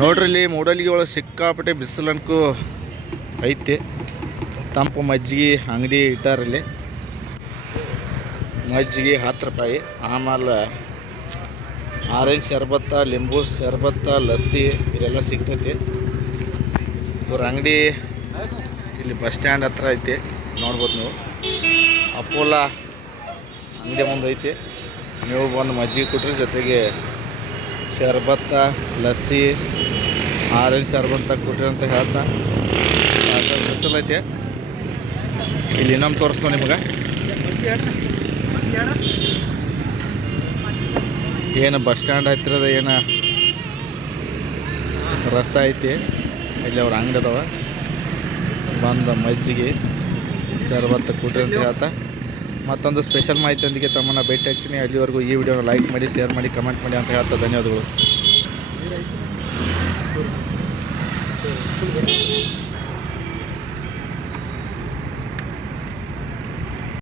ನೋಡ್ರಿ ಇಲ್ಲಿ ಮೂಡಲ್ಗಿ ಒಳಗೆ ಸಿಕ್ಕಾಪಟ್ಟೆ ಬಿಸಿಲನ್ಕು ಐತಿ. ತಂಪು ಮಜ್ಜಿಗೆ ಅಂಗಡಿ ಇಟ್ಟಾರಲ್ಲಿ. ಮಜ್ಜಿಗೆ 10 ರೂಪಾಯಿ. ಆಮೇಲೆ ಆರೆಂಜ್ ಶರ್ಬತ್ತ, ಲಿಂಬು ಶರ್ಬತ್ತ, ಲಸ್ಸಿ ಇದೆಲ್ಲ ಸಿಗ್ತೈತಿ. ಇವ್ರ ಅಂಗಡಿ ಇಲ್ಲಿ ಬಸ್ ಸ್ಟ್ಯಾಂಡ್ ಹತ್ರ ಐತಿ, ನೋಡ್ಬೋದು ನೀವು. ಅಪೋಲಾ ಅಂಗಡಿ ಮುಂದೆ ಐತಿ. ನೀವು ಬಂದು ಮಜ್ಜಿಗೆ ಕೊಟ್ರಿ, ಜೊತೆಗೆ ಶರ್ಬತ್ತ, ಲಸ್ಸಿ, ಆರೆಂಜ್ ಶರ್ಬತ್ತ ಕೊಟ್ರಿ ಅಂತ ಹೇಳ್ತಾ ಸ್ಪೆಷಲ್ ಐತಿ. ಇಲ್ಲಿ ಇನ್ನೊಂದು ತೋರಿಸ್ತು ನಿಮ್ಗೆ. ಏನು ಬಸ್ ಸ್ಟ್ಯಾಂಡ್ ಹತ್ತಿರದ ಏನು ರಸ್ತೆ ಐತಿ, ಇಲ್ಲಿ ಅವ್ರ ಅಂಗಡಿ ಅದಾವ. ಬಂದು ಮಜ್ಜಿಗೆ ಶರ್ಬತ್ತ ಕೊಟ್ರಿ ಅಂತ ಹೇಳ್ತಾ ಮತ್ತೊಂದು ಸ್ಪೆಷಲ್ ಮಾಹಿತಿಯೊಂದಿಗೆ ತಮ್ಮನ್ನು ಭೇಟಿ ಆಗ್ತೀನಿ. ಅಲ್ಲಿವರೆಗೂ ಈ ವಿಡಿಯೋನ ಲೈಕ್ ಮಾಡಿ, ಶೇರ್ ಮಾಡಿ, ಕಮೆಂಟ್ ಮಾಡಿ ಅಂತ ಹೇಳ್ತಾ ಧನ್ಯವಾದಗಳು.